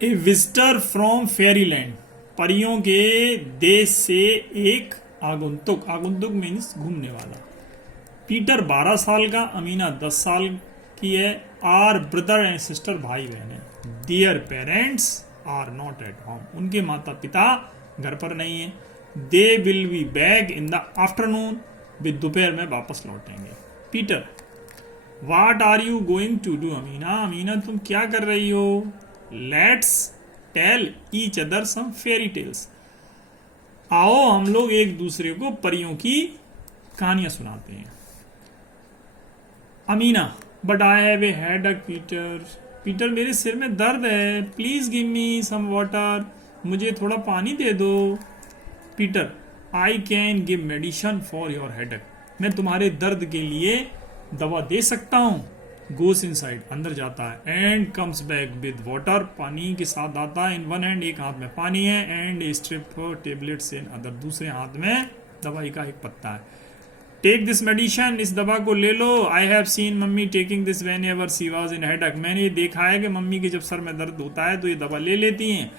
A visitor from Fairyland, परियों के देश से एक आगंतुक, आगंतुक मीन्स घूमने वाला। पीटर 12 साल का, अमीना 10 साल की है। आर ब्रदर एंड सिस्टर, भाई बहन है। Their parents are not at home, उनके माता पिता घर पर नहीं है। They will be back in the afternoon, वे दोपहर में वापस लौटेंगे। Peter what are you going to do Amina, Amina तुम क्या कर रही हो। Let's tell each other some fairy tales, आओ हम लोग एक दूसरे को परियों की कहानियां सुनाते हैं। Amina but I have a headache Peter, Peter मेरे सिर में दर्द है। Please give me some water, मुझे थोड़ा पानी दे दो। Peter I can give medicine for your headache, मैं तुम्हारे दर्द के लिए दवा दे सकता हूँ। गोस इनसाइड, अंदर जाता है। And comes back with water, पानी के साथ आता है। इन वन हैंड, एक हाथ में पानी है। And A strip tablets in other, दूसरे हाथ में दवाई का एक पत्ता है। टेक दिस मेडिसिन, इस दवा को ले लो। I have seen mummy taking this whenever she was in headache, मैंने ये देखा है कि मम्मी के जब सर में दर्द होता है तो ये दवा ले लेती हैं।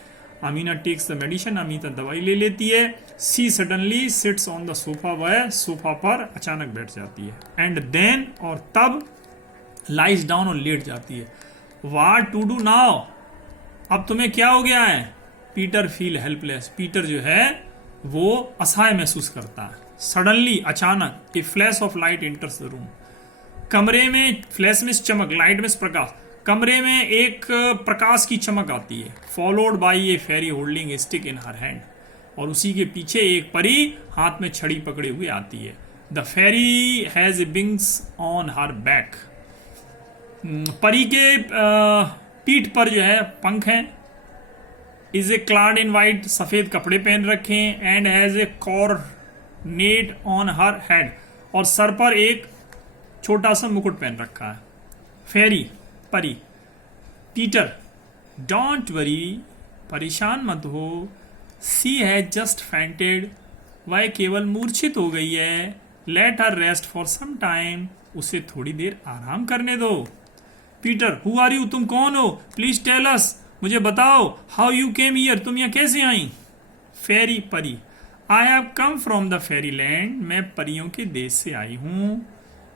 Amina takes the medicine, Amina दवाई ले लेती है। She suddenly sits on the sofa, वह सोफा पर अचानक बैठ जाती है। एंड देन, और तब लाइज डाउन, और लेट जाती है। व्हाट टू डू नाउ, अब तुम्हें क्या हो गया है। पीटर फील हेल्पलेस, पीटर जो है वो असहाय महसूस करता है। सडनली, अचानक, a flash of light enters the room, कमरे में, फ्लैश में चमक, लाइट में प्रकाश, कमरे में एक प्रकाश की चमक आती है। Followed by a fairy holding a stick in her hand, और उसी के पीछे एक परी हाथ में छड़ी पकड़े हुए आती है। The fairy has wings on her back, परी के पीठ पर जो है पंख हैं। Is a clad in white, सफेद कपड़े पहन रखे हैं। And has a cornet on her head, और सर पर एक छोटा सा मुकुट पहन रखा है। फेरी, परी। पीटर डोंट वरी, परेशान मत हो। सी हैज जस्ट फेंटेड, वह केवल मूर्छित हो गई है। Let her rest for some time, उसे थोड़ी देर आराम करने दो। पीटर हु आर यू, तुम कौन हो। प्लीज टेल अस, मुझे बताओ। हाउ यू केम हियर, तुम यहाँ कैसे आई। फेरी, परी। I have come from the fairy land, मैं परियों के देश से आई हूं।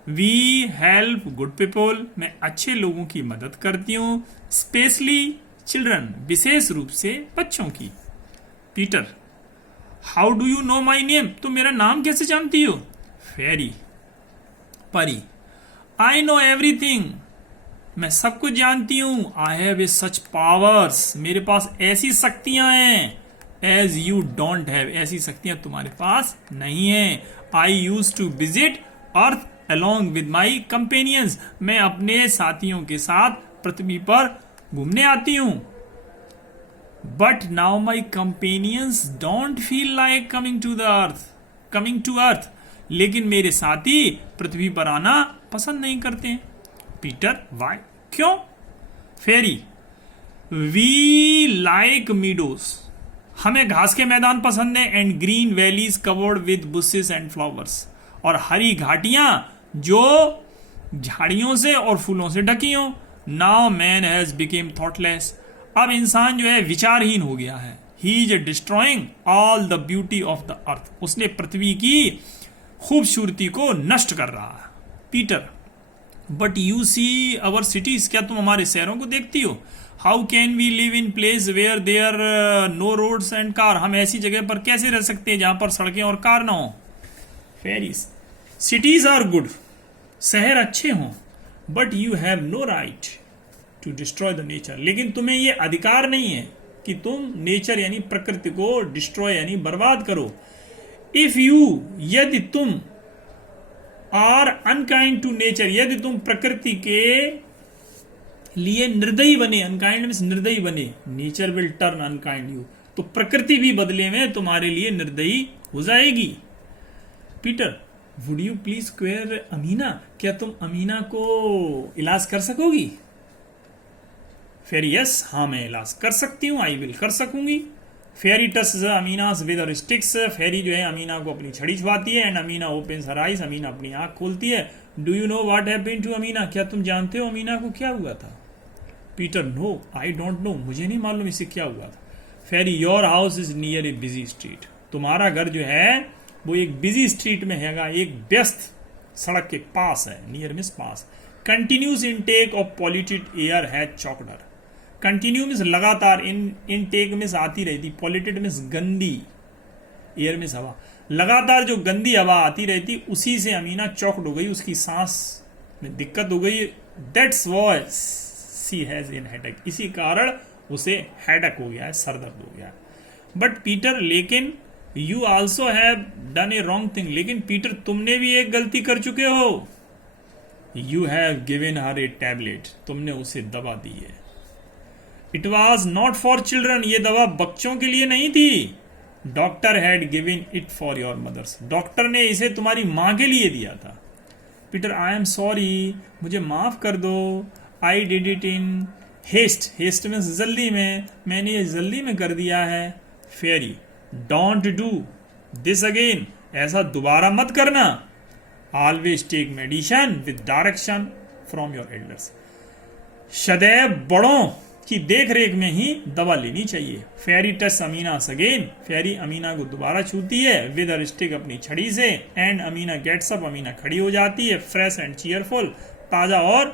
वी हेल्प गुड पीपल, मैं अच्छे लोगों की मदद करती हूँ। स्पेशली चिल्ड्रन, विशेष रूप से बच्चों की। Peter how do you know my name, तुम मेरा नाम कैसे जानती हो। फेरी, परी। आई नो एवरीथिंग, मैं सब कुछ जानती हूं। आई हैव ए सच पावर्स, मेरे पास ऐसी शक्तियां हैं। एज यू डोंट हैव, ऐसी शक्तियां तुम्हारे पास नहीं है। I use to visit earth along with my companions, मैं अपने साथियों के साथ पृथ्वी पर घूमने आती हूं। But now my companions don't feel like coming to earth, लेकिन मेरे साथी पृथ्वी पर आना पसंद नहीं करते हैं। पीटर why, क्यों। फेरी, we like meadows, हमें घास के मैदान पसंद है। And green valleys covered with bushes and flowers, और हरी घाटियां जो झाड़ियों से और फूलों से ढकी हो। Now man has became thoughtless, अब इंसान जो है विचारहीन हो गया है। He is destroying all the beauty of the earth, उसने पृथ्वी की खूबसूरती को नष्ट कर रहा है। Peter but you see our cities, क्या तुम हमारे शहरों को देखती हो। How can we live in place where there no roads and car, हम ऐसी जगह पर कैसे रह सकते हैं जहां पर सड़कें और कार ना हो। फेरीज, सिटीज आर गुड, शहर अच्छे हों। But you have no right to destroy the nature, लेकिन तुम्हें यह अधिकार नहीं है कि तुम नेचर यानी प्रकृति को डिस्ट्रॉय यानी बर्बाद करो। इफ यू, यदि तुम, आर अनकाइंड टू नेचर, यदि तुम प्रकृति के लिए निर्दयी बने, अनकाइंड मीन्स निर्दयी बने, nature will turn unkind you, तो प्रकृति भी बदले में तुम्हारे लिए निर्दयी हो जाएगी। Peter would you please queer Amina, क्या तुम अमीना को इलाज कर सकोगी। फेरी यस, हाँ मैं इलाज कर सकती हूँ। आई विल, कर सकूंगी। Fairy touches Amina's with her sticks, fairy जो है अमीना को अपनी छड़ी छुपाती है। And Amina opens her eyes, Amina अपनी आंख खोलती है। Do you know what happened to Amina, क्या तुम जानते हो अमीना को क्या हुआ था। Peter no I don't know, मुझे नहीं मालूम इसे क्या हुआ था। Fairy your house is near a busy street, तुम्हारा घर जो है वो एक बिजी स्ट्रीट में हैगा, एक व्यस्त सड़क के पास है। Near means pass. Continuous intake of polluted air has choked her. Continue means लगातार, इनटेक मीन्स आती रहती, पॉल्यूटेड मीन्स गंदी, एयर मीन्स हवा, लगातार जो गंदी हवा आती रहती उसी से अमीना चौकड हो गई, उसकी सांस में दिक्कत हो गई। That's why she has in headache, इसी कारण उसे हेडेक हो गया है, सरदर्द हो गया है। बट पीटर, लेकिन you also have done a wrong thing, लेकिन पीटर तुमने भी एक गलती कर चुके हो। You have given her a tablet, तुमने उसे दवा दी है। It was not for children, ये दवा बच्चों के लिए नहीं थी। Doctor had given it for your mothers, doctor ने इसे तुम्हारी माँ के लिए दिया था। पीटर आई एम सॉरी, मुझे माफ कर दो। I did it in haste, haste में जल्दी में, मैंने ये जल्दी में कर दिया है। Fairy don't do this again, ऐसा दोबारा मत करना। Always take medicine with direction from your elders, सदैव बड़ों की देख रेख में ही दवा लेनी चाहिए। फेरी टच अमीना अगेन, फेरी अमीना को दोबारा छूती है विद हर स्टिक, अपनी छड़ी से। And Amina gets up, Amina खड़ी हो जाती है। फ्रेश एंड चीयरफुल, ताजा और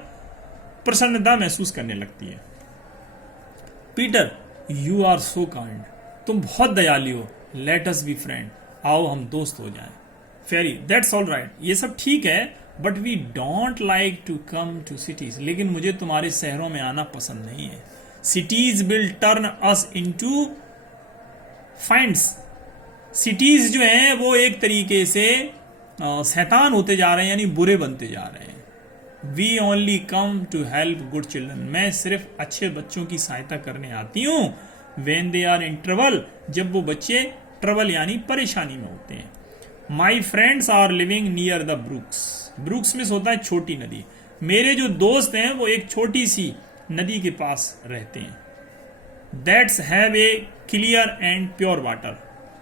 प्रसन्नता महसूस करने लगती है। Peter you are so kind, तुम बहुत दयालु हो। लेट अस बी फ्रेंड, आओ हम दोस्त हो जाएं। फेरी दैट्स ऑल राइट, ये सब ठीक है, but we don't like to come to cities, लेकिन मुझे तुम्हारे शहरों में आना पसंद नहीं है। Cities will turn us into fiends, cities जो हैं वो एक तरीके से शैतान होते जा रहे हैं, यानी बुरे बनते जा रहे हैं। We only come to help good children, मैं सिर्फ अच्छे बच्चों की सहायता करने आती हूँ। When they are in trouble, जब वो बच्चे ट्रबल यानी परेशानी में होते हैं। My friends are living near the brooks, brooks में होता है छोटी नदी। मेरे जो दोस्त हैं वो एक छोटी सी नदी के पास रहते हैं। That's have a clear and pure water,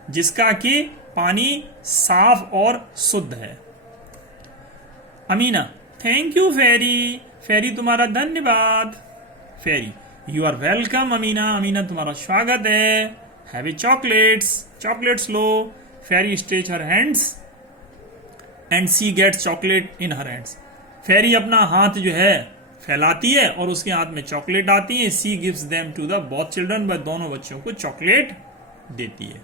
जिसका कि पानी साफ और शुद्ध है। Amina thank you fairy, fairy तुम्हारा धन्यवाद। Fairy you are welcome Amina, Amina तुम्हारा स्वागत है। हैव ए चॉकलेट्स, चॉकलेट्स लो। Fairy stretch her hands and she gets chocolate in her hands, fairy अपना हाथ जो है फैलाती है और उसके हाथ में चॉकलेट आती है। She gives them to the both children, वह दोनों बच्चों को चॉकलेट देती है।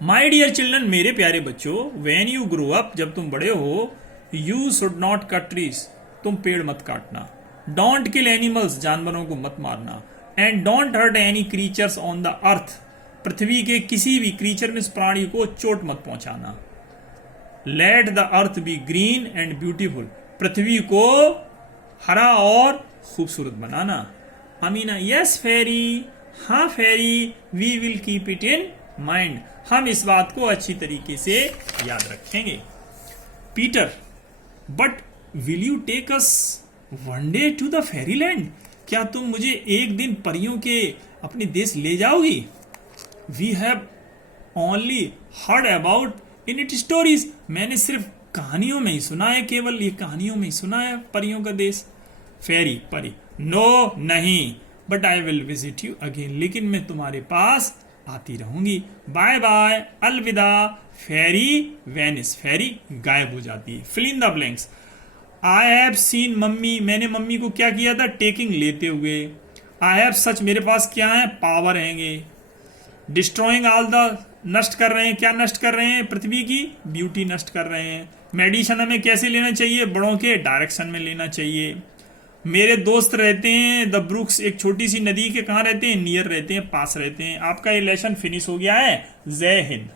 माई डियर चिल्ड्रन, मेरे प्यारे बच्चों, वेन यू ग्रो अप, जब तुम बड़े हो, you should not cut trees, तुम पेड़ मत काटना। डोंट किल एनिमल्स, जानवरों को मत मारना। And don't hurt any creatures on the earth, पृथ्वी के किसी भी क्रीचर में प्राणी को चोट मत पहुंचाना। Let the earth be green and beautiful, पृथ्वी को हरा और खूबसूरत बनाना। अमीना यस फेरी, हाँ fairy, we will keep it in mind, हम इस बात को अच्छी तरीके से याद रखेंगे। Peter but will you take us one day to the fairy land, क्या तुम मुझे एक दिन परियों के अपने देश ले जाओगी? We have only heard about in it stories, मैंने सिर्फ कहानियों में ही सुना है, केवल ये कहानियों में ही सुना है परियों का देश। फेरी परी नो नहीं, but I will visit you again, लेकिन मैं तुम्हारे पास आती रहूंगी। बाय बाय, अलविदा। फेरी वेनिस, फेरी गायब हो जाती है। Fill in the blanks, I have seen mummy, मैंने मम्मी को क्या किया था? टेकिंग, लेते हुए। आई हैव सच, मेरे पास क्या है? पावर हैंगे। डिस्ट्रॉइंग ऑल द, नष्ट कर रहे हैं, क्या नष्ट कर रहे हैं? पृथ्वी की ब्यूटी नष्ट कर रहे हैं। मेडिसिन हमें कैसे लेना चाहिए? बड़ों के डायरेक्शन में लेना चाहिए। मेरे दोस्त रहते हैं द ब्रुक्स, एक छोटी सी नदी के कहाँ रहते हैं? नियर रहते हैं, पास रहते हैं। आपका ये लेसन फिनिश हो गया है। जय हिंद।